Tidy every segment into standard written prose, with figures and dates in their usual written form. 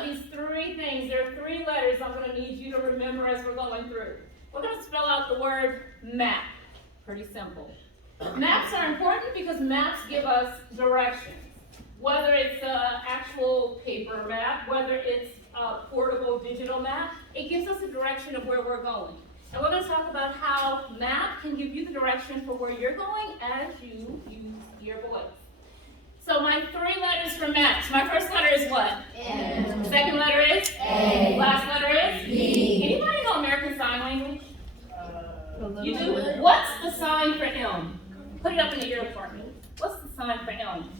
about these three things. There are three letters I'm going to need you to remember as we're going through. We're going to spell out the word map. Pretty simple. Maps are important because maps give us directions. Whether it's an actual paper map, whether it's a portable digital map, it gives us a direction of where we're going. And we're going to talk about how map can give you the direction for where you're going as you use your voice. So my three letters for maps. My first letter is what? M. Second letter is? A. Last letter is? B. Anybody know American Sign Language? You do? What's the sign for M? Put it up in the ear for me. What's the sign for M?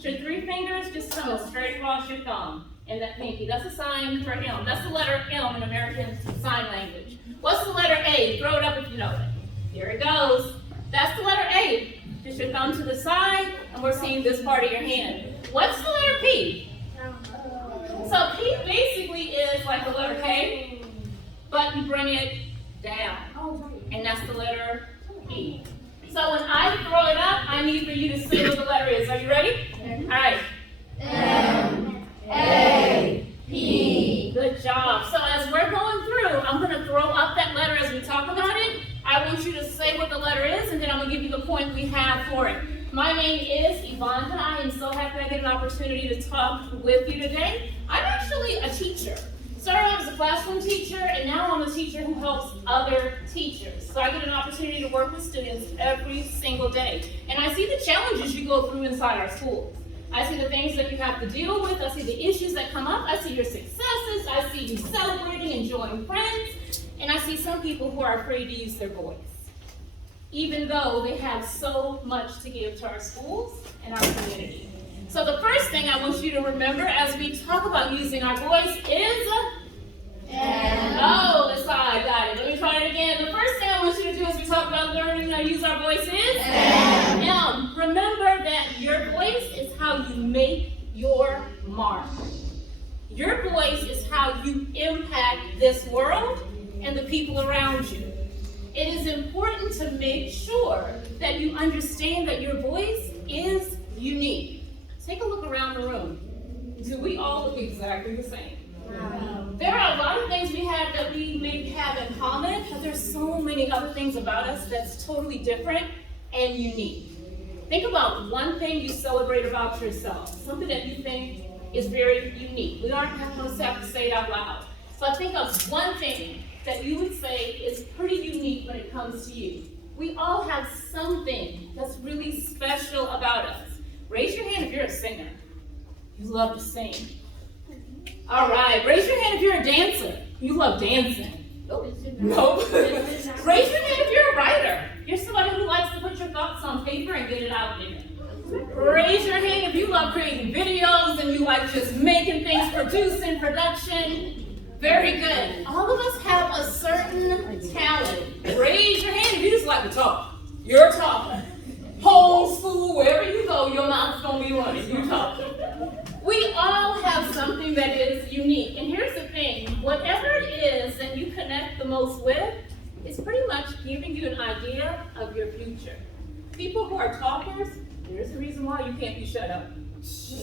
Should three fingers just come straight across your thumb and that pinky. That's a sign for M. That's the letter M in American Sign Language. What's the letter A? Throw it up if you know it. Here it goes. That's the letter A. Just your thumb to the side, and we're seeing this part of your hand. What's the letter P? So P basically is like the letter K, but you bring it down, and that's the letter P. So when I throw it up, I need for you to say what the letter is. Are you ready? All right. M. A. P. Good job. So as we're going through, I'm going to throw up that letter as we talk about it. I want you to say what the letter is, and then I'm going to give you the point we have for it. My name is Yvonneda. I am so happy I get an opportunity to talk with you today. I'm actually a teacher. Started out as a classroom teacher, and now I'm a teacher who helps other teachers. So I get an opportunity to work with students every single day. And I see the challenges you go through inside our schools. I see the things that you have to deal with. I see the issues that come up. I see your successes. I see you celebrating, enjoying friends. And I see some people who are afraid to use their voice, even though they have so much to give to our schools and our community. So the first thing I want you to remember as we talk about using our voice is M. Oh, that's how I got it. Let me try it again. The first thing I want you to do as we talk about learning how to use our voice is M. Remember that your voice is how you make your mark. Your voice is how you impact this world and the people around you. It is important to make sure that you understand that your voice is unique. Take a look around the room. Do we all look exactly the same? There are a lot of things we have that we may have in common, but there's so many other things about us that's totally different and unique. Think about one thing you celebrate about yourself, something that you think is very unique. We aren't going to have to say it out loud. So think of one thing that you would say is pretty unique when it comes to you. We all have something that's really special about us. Raise your hand if you're a singer. You love to sing. All right, raise your hand if you're a dancer. You love dancing. Nope. Raise your hand if you're a writer. You're somebody who likes to put your thoughts on paper and get it out there. Raise your hand if you love creating videos and you like just making things, producing, production. Very good. All of us have a certain talent. Raise your hand if you just like to talk. You're talking. Home, school, wherever you go, your mouth's going to be running. You're talking. We all have something that is unique. And here's the thing. Whatever it is that you connect the most with, it's pretty much giving you an idea of your future. People who are talkers, there's a reason why you can't be shut up.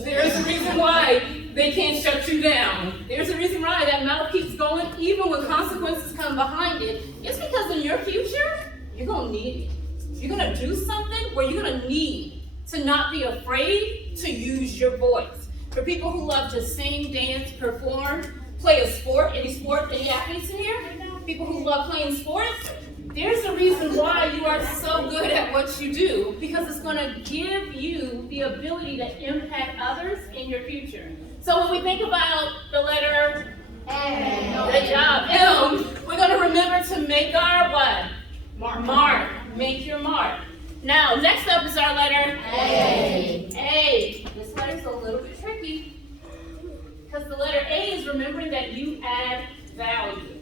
There's a reason why they can't shut you down. There's a reason why that mouth keeps going, even when consequences come behind it. It's because in your future, you're going to need it. You're going to do something where you're going to need to not be afraid to use your voice. For people who love to sing, dance, perform, play a sport, any athletes in here? People who love playing sports? There's a reason why you are so good at what you do, because it's going to give you the ability to impact others in your future. So when we think about the letter M. Good job, M, we're going to remember to make our what? Mark. Make your mark. Now, next up is our letter A. A. This letter's a little bit tricky, because the letter A is remembering that you add value.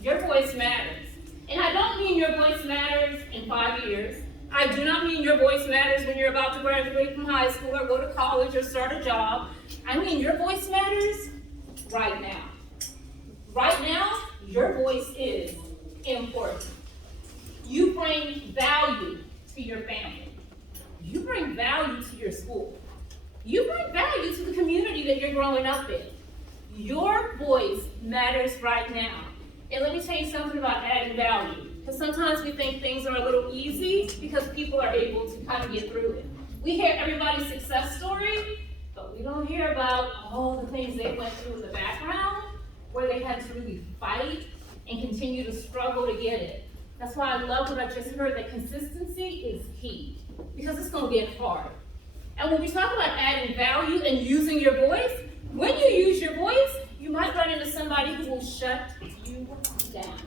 Your voice matters. And I don't mean your voice matters in 5 years. I do not mean your voice matters when you're about to graduate from high school or go to college or start a job. I mean your voice matters right now. Right now, your voice is important. You bring value to your family. You bring value to your school. You bring value to the community that you're growing up in. Your voice matters right now. And let me tell you something about adding value. Because sometimes we think things are a little easy because people are able to kind of get through it. We hear everybody's success story, but we don't hear about all the things they went through in the background, where they had to really fight and continue to struggle to get it. That's why I love what I just heard, that consistency is key, because it's going to get hard. And when we talk about adding value and using your voice, when you use your voice, you might run into somebody who will shut you down.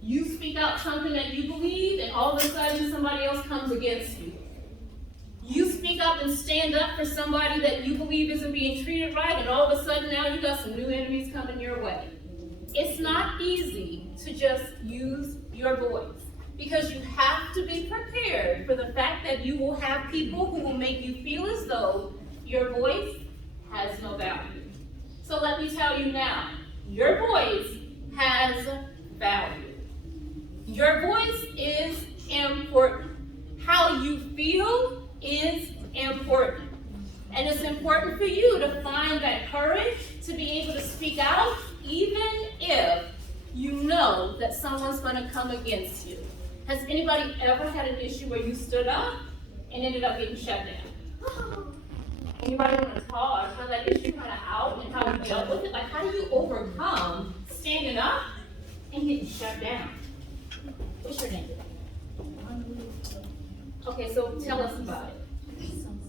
You speak out something that you believe, and all of a sudden somebody else comes against you. You speak up and stand up for somebody that you believe isn't being treated right, and all of a sudden now you got some new enemies coming your way. It's not easy to just use your voice, because you have to be prepared for the fact that you will have people who will make you feel as though your voice has no value. So let me tell you now, your voice has value. Your voice is important. How you feel is important. And it's important for you to find that courage to be able to speak out, even if you know that someone's going to come against you. Has anybody ever had an issue where you stood up and ended up getting shut down? Anybody want to talk how that issue kind of out and how you dealt with it? Like, how do you overcome standing up and getting shut down? What's your name? Okay, so tell us about it.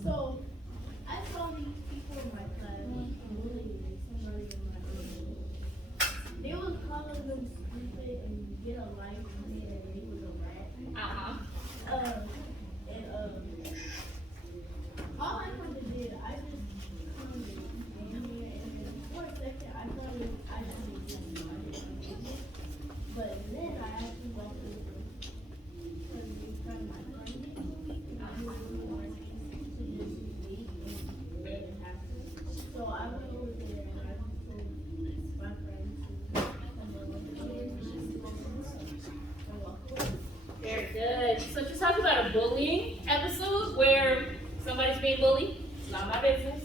So, I saw these people in my class bullying somebody in my room. They was calling them stupid and get a life and saying that they was a rat. All I kind of did, I just kind of stand there, and then for a second I thought I should be doing it. But then I actually walked in the room because they tried my friend. So I went over there and I just told my friend to come over here and she's going to walk away. Very good. So just talk about a bullying episode where somebody's being bullied. It's not my business.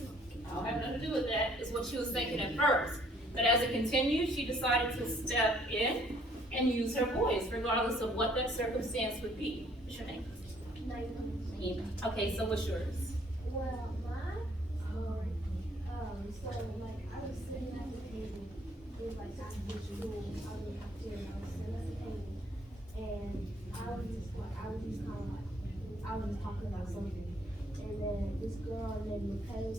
I don't have nothing to do with that, is what she was thinking at first. But as it continued, she decided to step in and use her voice, regardless of what that circumstance would be. What's your name? Nina. Okay, so what's yours? Well, mine, so like I was sitting at the table, it was like after school, I was up there and I was sitting at the table, and I was just talking about something, and then this girl named Michaela,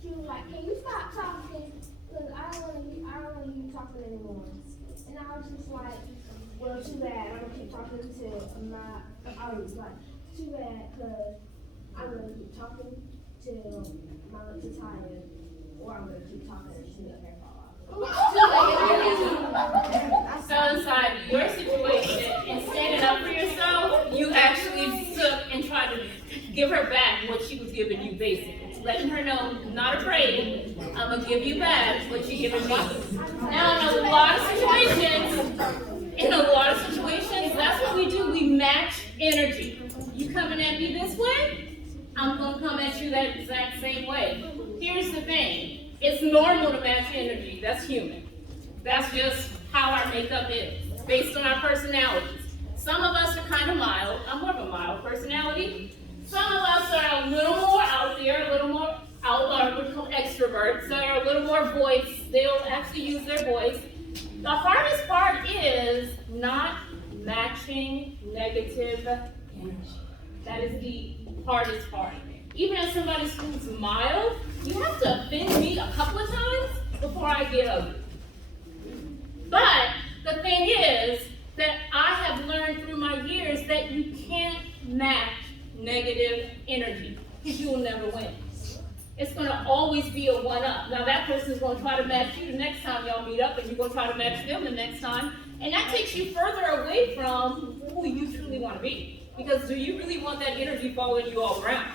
she was like, can you stop talking? Cause I don't want you talking anymore. And I was just like, well, too bad. I'm gonna keep talking I was like, too bad, cause I'm gonna keep talking till my lips are tired, or I'm gonna keep talking until your hair fall off. So inside your situation, in standing up for yourself, you actually took and tried to give her back what she was giving you, basically. Letting her know, not afraid, I'm going to give you back what you're giving me. Now, in a lot of situations, that's what we do. We match energy. You coming at me this way, I'm going to come at you that exact same way. Here's the thing. It's normal to match energy. That's human. That's just how our makeup is, based on our personalities. Some of us are kind of mild. I'm more of a mild personality. Some of us are a little more out there, a little more what we call extroverts. They're a little more voice. They'll actually use their voice. The hardest part is not matching negative energy. That is the hardest part. Even as somebody who's mild, you have to offend me a couple of times before I get over it. But the thing is that I have learned through my years that you can't match negative energy, because you will never win. It's going to always be a one-up. Now that person is going to try to match you the next time y'all meet up, and you're going to try to match them the next time, and that takes you further away from who you truly want to be. Because do you really want that energy following you all around?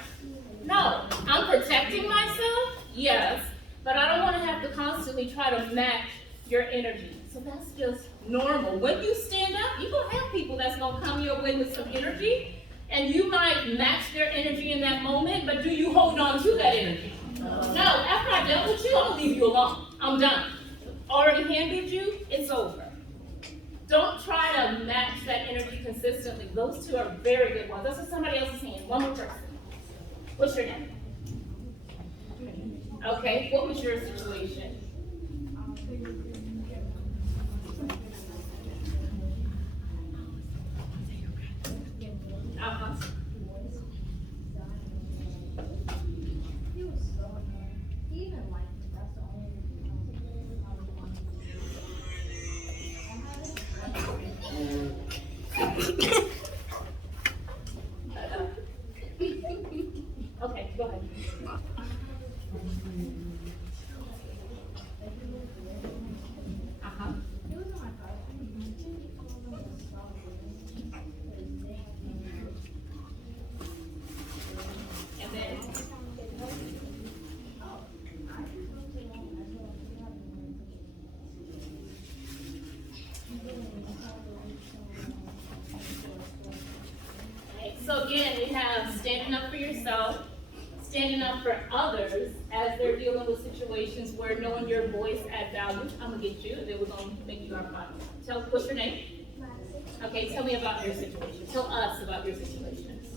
No. I'm protecting myself, yes, but I don't want to have to constantly try to match your energy. So that's just normal. When you stand up, you're going to have people that's going to come your way with some energy, and you might match their energy energy in that moment, but do you hold on to that energy? No. After I dealt with you, I'm gonna leave you alone. I'm done. Already handled you, it's over. Don't try to match that energy consistently. Those two are very good ones. Those are somebody else's hand. One more person. What's your name? Okay, what was your situation? Uh-huh. Okay, go ahead. Uh-huh. And then, okay, so again, we have standing up for yourself, standing up for others as they're dealing with situations where knowing your voice adds value. I'm gonna get you, and then we're gonna make you our final. What's your name? Okay, tell me about your situation. Tell us about your situations.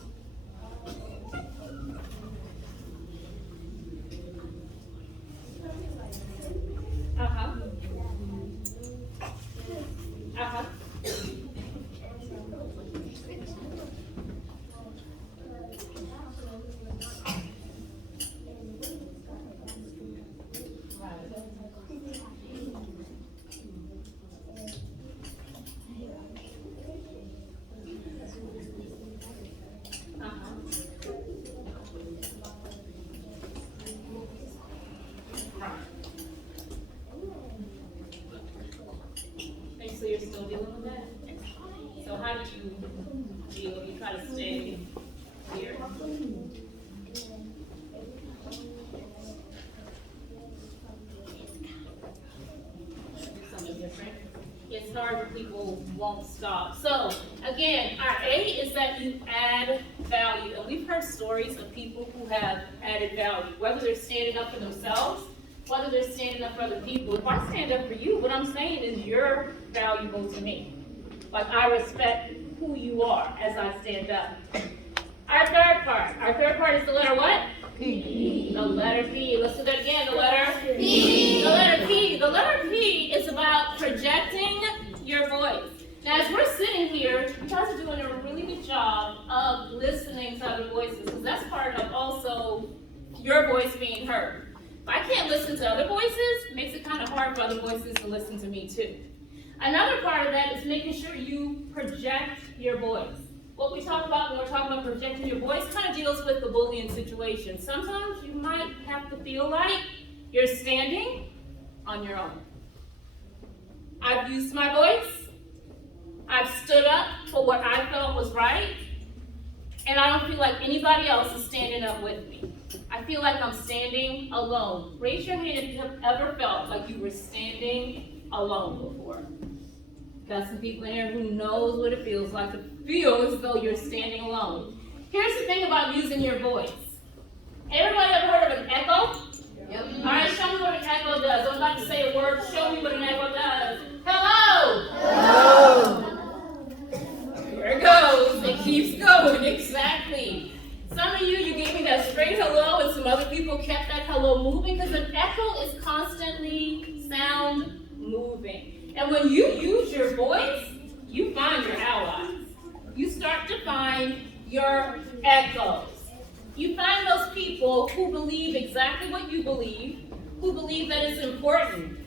Uh-huh. Uh-huh. And so you're still dealing with that? So how do you deal? You try to stay here? Something different. It's hard when people won't stop. So again, our A is that you add value. And we've heard stories of people who have added value, whether they're standing up for themselves, whether they're standing up for other people. If I stand up for you, what I'm saying is you're valuable to me. Like I respect who you are as I stand up. Our third part is the letter what? P. The letter P. Let's do that again. The letter P. The letter P. The letter P is about projecting your voice. Now, as we're sitting here, you guys are doing a really good job of listening to other voices, because that's part of also your voice being heard. If I can't listen to other voices, it makes it kind of hard for other voices to listen to me too. Another part of that is making sure you project your voice. What we talk about when we're talking about projecting your voice kind of deals with the bullying situation. Sometimes you might have to feel like you're standing on your own. I've used my voice. I've stood up for what I felt was right. And I don't feel like anybody else is standing up with me. I feel like I'm standing alone. Raise your hand if you have ever felt like you were standing alone before. Got some people in here who knows what it feels like to feel as though you're standing alone. Here's the thing about using your voice. Everybody ever heard of an echo? Yep. All right, show me what an echo does. I'm about to say a word. Show me what an echo does. Hello. Hello. There it goes. It keeps going. Exactly. Some of you gave me that straight hello, and some other people kept that hello moving, because an echo is constantly sound moving. And when you use your voice, you find your allies. You start to find your echoes. You find those people who believe exactly what you believe, who believe that it's important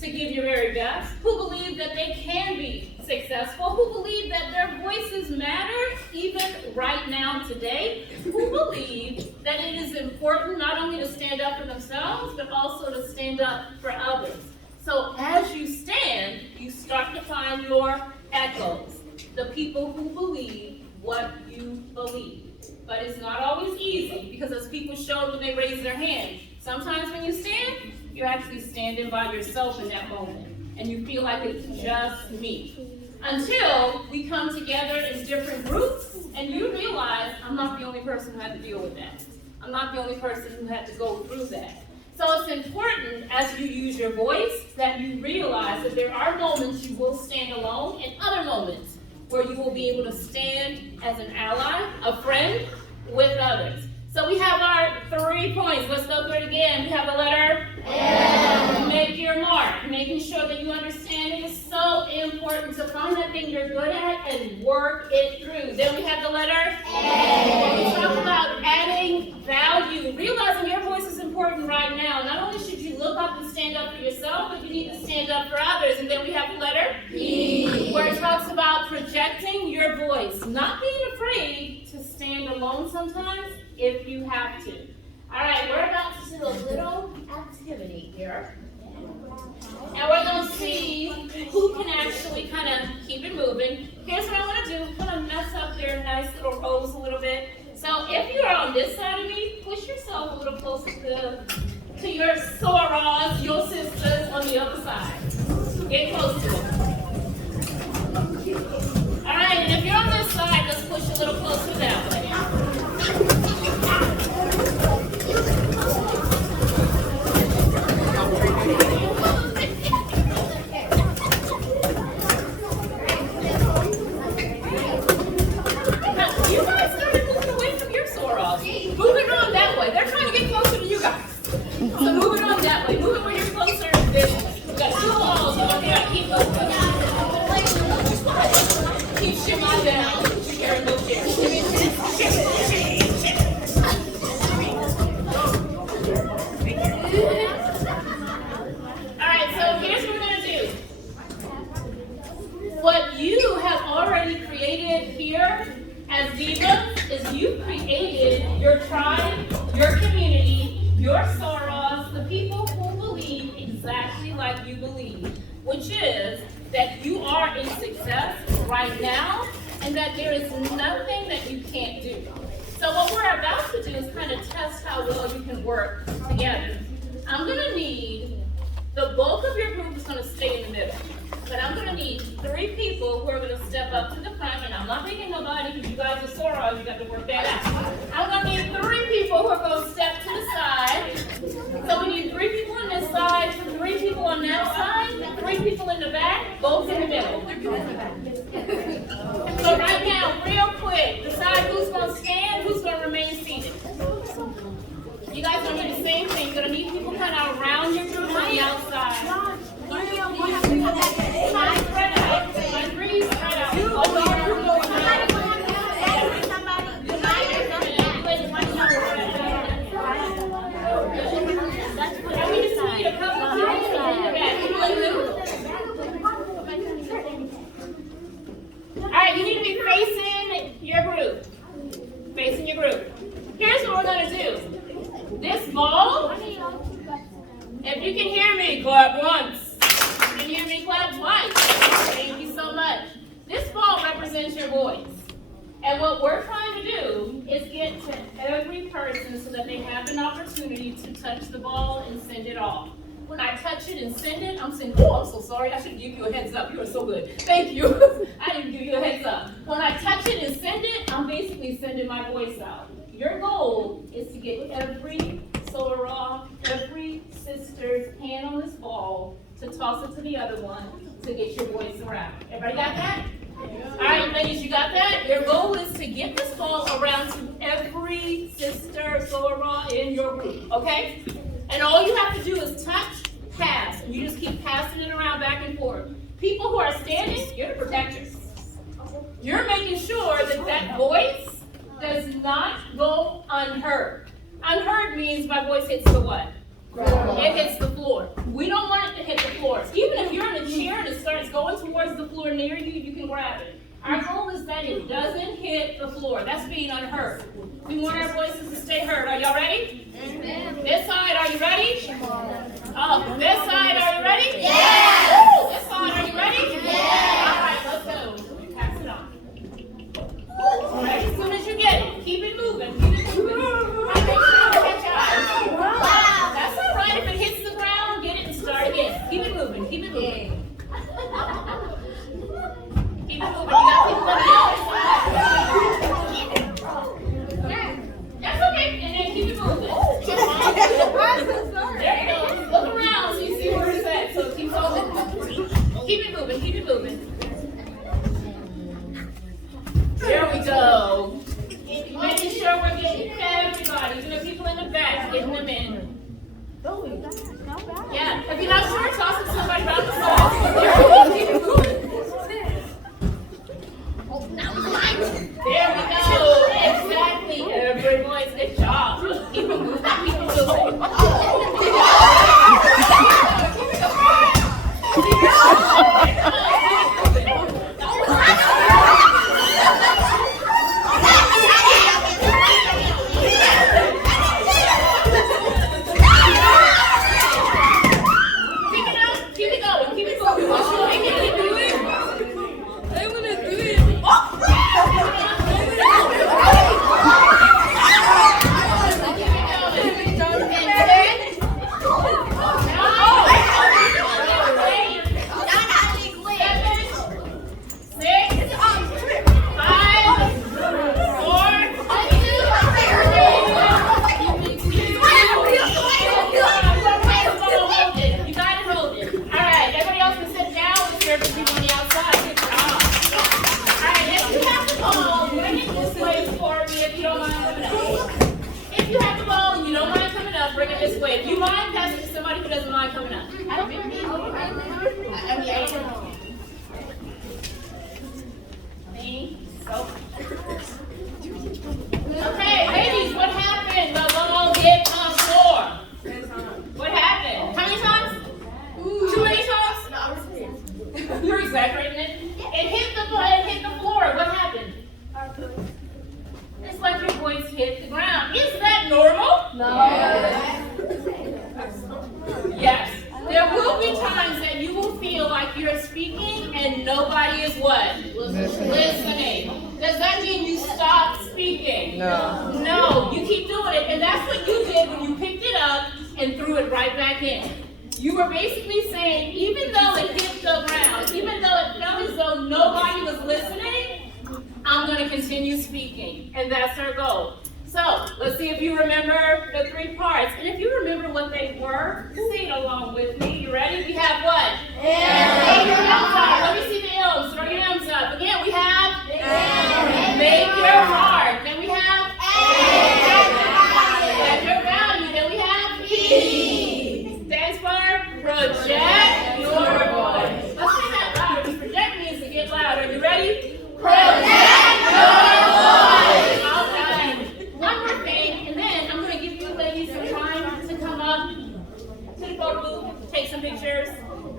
to give your very best, who believe that they can be successful, who believe that their voices matter even right now today, who believe that it is important not only to stand up for themselves, but also to stand up for others. So as you stand, you start to find your echoes, the people who believe what you believe. But it's not always easy, because as people showed when they raised their hand, sometimes when you stand, you're actually standing by yourself in that moment, and you feel like it's just me. Until we come together in different groups And you realize, I'm not the only person who had to deal with that. I'm not the only person who had to go through that. So it's important as you use your voice that you realize that there are moments you will stand alone and other moments where you will be able to stand as an ally, a friend with others. So we have our 3 points. Let's go through it again. We have the letter M. Make your mark. Making sure that you understand it is so important to find that thing you're good at and work it through. Then we have the letter A. We talk about adding value. Realizing your voice is important right now. Not only should you look up and stand up for yourself, but you need to stand up for others. And then we have the letter P, where it talks about projecting your voice. Not being afraid to stand alone sometimes if you have to. All right, we're about to do a little activity here. And we're going to see who can actually kind of keep it moving. Here's what I want to do. Kind of mess up their nice little rows a little bit. So if you're on this side of me, push yourself a little closer to your sorors, your sisters on the other side. Get close to them. All right, and if you're on this side, let's push a little closer that way. What you have already created here as Divas is you created your tribe, your community, your sorors, the people who believe exactly like you believe, which is that you are in success right now and that there is nothing that you can't do. So what we're about to do is kind of test how well you can work together. I'm going to need, the bulk of your group is going to stay in the middle. But I'm going to need 3 people who are going to step up to the front, and I'm not picking nobody because you guys are sorors, you got to work that out. I'm going to need 3 people who are going to step to the side. So we need 3 people on this side, 3 people on that side, and 3 people in the back, both in the middle. So right now, real quick, decide who's going to stand, who's going to remain seated. You guys are going to need the same thing. You're going to need people kind of around your group on the outside. Spread out. Spread out. We just need a couple of people in the back. All right, you need to be facing your group. Facing your group. Here's what we're going to do. This ball, if you can hear me, clap once. If you can hear me, clap twice. Thank you so much. This ball represents your voice. And what we're trying to do is get to every person so that they have an opportunity to touch the ball and send it off. When I touch it and send it, I'm saying, oh, I'm so sorry. I should give you a heads up. You are so good. Thank you. I didn't give you a heads up. When I touch it and send it, I'm basically sending my voice out. Your goal is to get every soror, every sister's hand on this ball to toss it to the other one to get your voice around. Everybody got that? All right, ladies, you got that? Your goal is to get this ball around to every sister soror in your group, okay? And all you have to do is touch, pass, and you just keep passing it around back and forth. People who are standing, you're the protectors. You're making sure that that voice does not go unheard. Unheard means my voice hits the what? It hits the floor. We don't want it to hit the floor. Even if you're in a chair and it starts going towards the floor near you, you can grab it. Our goal is that it doesn't hit the floor. That's being unheard. We want our voices to stay heard. Are y'all ready? This side, are you ready? Oh, this side, are you ready? Yes! This side, are you ready? Yes! All right, let's go. Pass it on. All right, as soon as you get it, keep it moving. Keep it moving. Make sure you catch your eyes. Wow. That's all right. If it hits the ground, get it and start again. Keep it moving. Keep it moving. Keep it moving. You got people on the other side. side. Even the people in the back, getting them in. Yeah, if you're not sure, toss it to somebody around the side. There we go. Exactly. Every voice, good job. Keep it moving. Keep it moving. Okay, ladies, what happened? The ball hit on the floor. What happened? How many times? Too many times? No, you're exaggerating it. It hit the floor. What happened? It's like your voice hit the ground. Is that normal? No. Yes. There will be times that you will feel like you're speaking and nobody is what? Listening. Does that mean you stopped speaking? No. No, you keep doing it. And that's what you did when you picked it up and threw it right back in. You were basically saying, even though it hit the ground, even though it felt as though nobody was listening, I'm going to continue speaking. And that's our goal. So, let's see if you remember the 3 parts. And if you remember what they were, say it along with me. You ready? We have what? Make your arms up. Let me see the M's. Throw your M's up. Again, we have make your mark. Then we have set your value. Then we have E. Stands for project your voice. Let's say that louder, because project means to get louder. You ready? Project your voice. All right. One more thing, and then I'm going to give you ladies some time to come up to the photo booth, take some pictures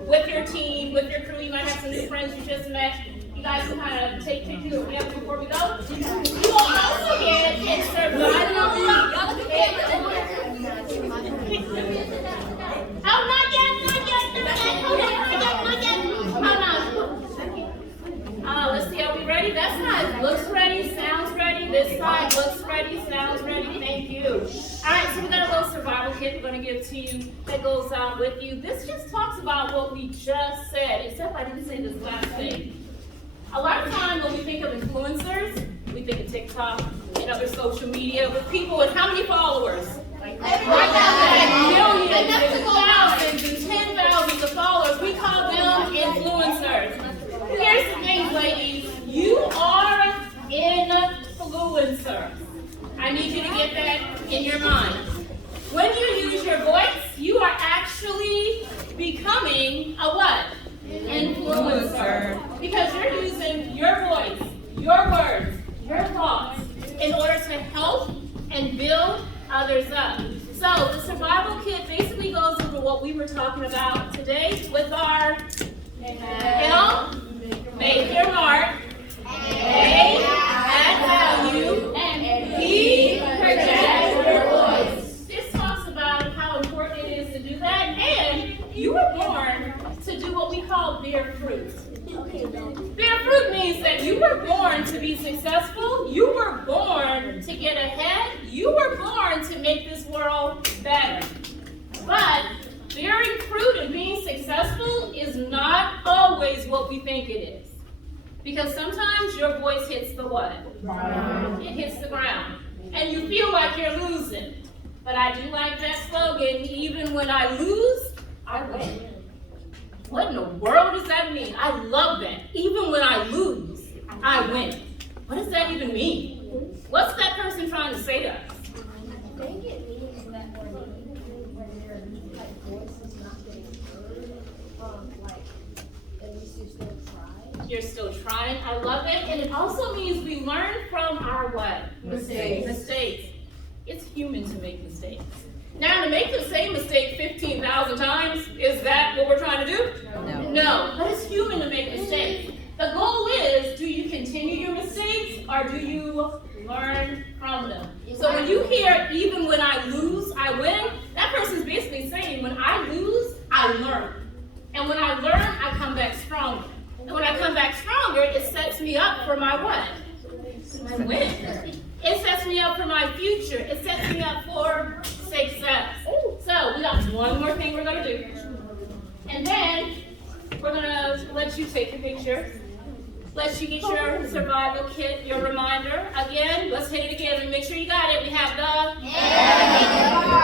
with your team, with your crew. You might have some new friends you just met. You guys can kind of take pictures together before we go. You will also get a survival league. Oh, not yet. Let's see, are we ready? That side looks ready, sounds ready. This side looks ready, sounds ready. Thank you. All right, so we got a little survival kit we're going to give to you that goes out with you. This just talks about what we just said, except I didn't say this last thing. A lot of time when we think of influencers, we think of TikTok and other social media with people with how many followers? Like millions and thousands and 10,000s of followers. We call them influencers. Here's the thing, ladies. You are influencers. I need you to get that in your mind. When you use your voice, you are actually becoming a what? Influencer. Because you're using your voice, your words, your thoughts in order to help and build others up. So the survival kit basically goes over what we were talking about today with our L, make your mark, A, add value, and P, project your voice. This talks about how important it is to do that, and you were born to do what we call bear fruit. Bear fruit means that you were born to be successful, you were born to get ahead, you were born to make this world better. But bearing fruit and being successful is not always what we think it is. Because sometimes your voice hits the what? It hits the ground. And you feel like you're losing. But I do like that slogan, even when I lose, I win. What in the world does that mean? I love that. Even when I lose, I win. What does that even mean? What's that person trying to say to us? I love it. And it also means we learn from our what? Mistakes. It's human to make mistakes. Now, to make the same mistake 15,000 times, is that what we're trying to do? No, but it's human to make mistakes. The goal is, do you continue your mistakes or do you learn from them? So when you hear, even when I lose, I win, that person's basically saying, when I lose, I learn. And when I learn, I come back stronger. And when I come back stronger, it sets me up for my what? My win. It sets me up for my future. It sets me up for success. So we got one more thing we're going to do. And then we're going to let you take your picture. Let you get your survival kit, your reminder. Again, let's hit it again. Make sure you got it. We have the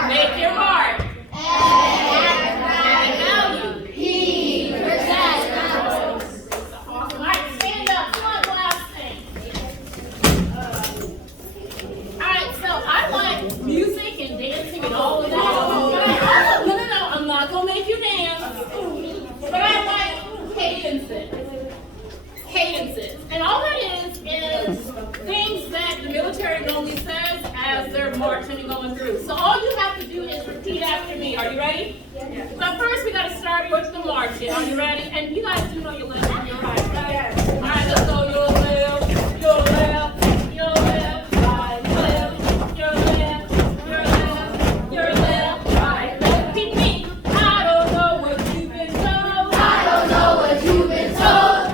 make your mark. Add value. Awesome. All right, stand up. One last thing. All right, so I want music and dancing and all of that. No, I'm not going to make you dance. But I like cadences. And all that is things that the military normally says as they're marching and going through. So all you have to do is repeat after me. Are you ready? Yes. So first we got to start with the marching. Are you ready? And you guys do know your left and your right, right? Yes. All right, let's go. Your left, your left, your left, right, left, your left, your left, your left, right. Repeat me. I don't know what you've been told. I don't know what you've been told.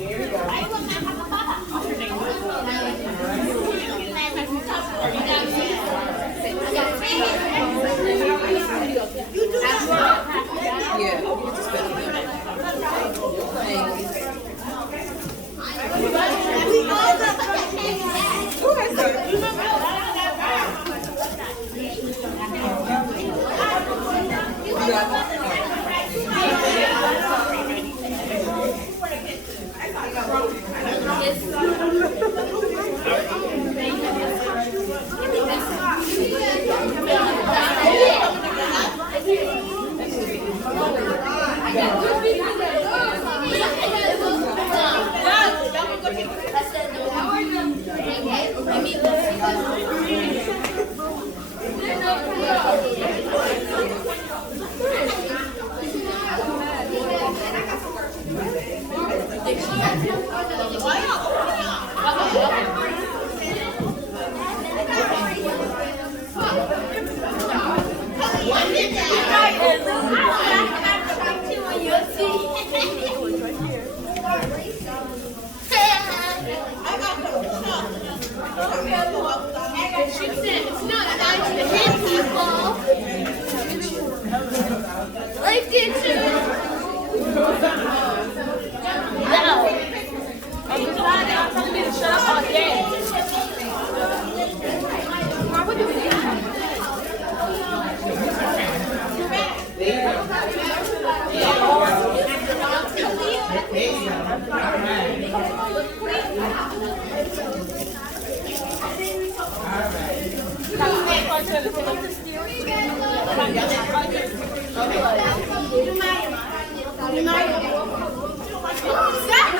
Here we go. She said it's not nice to hit people. Like did too. No. I'm deciding. I'm telling you to shut up all day. Mom, what do we do? Exactly.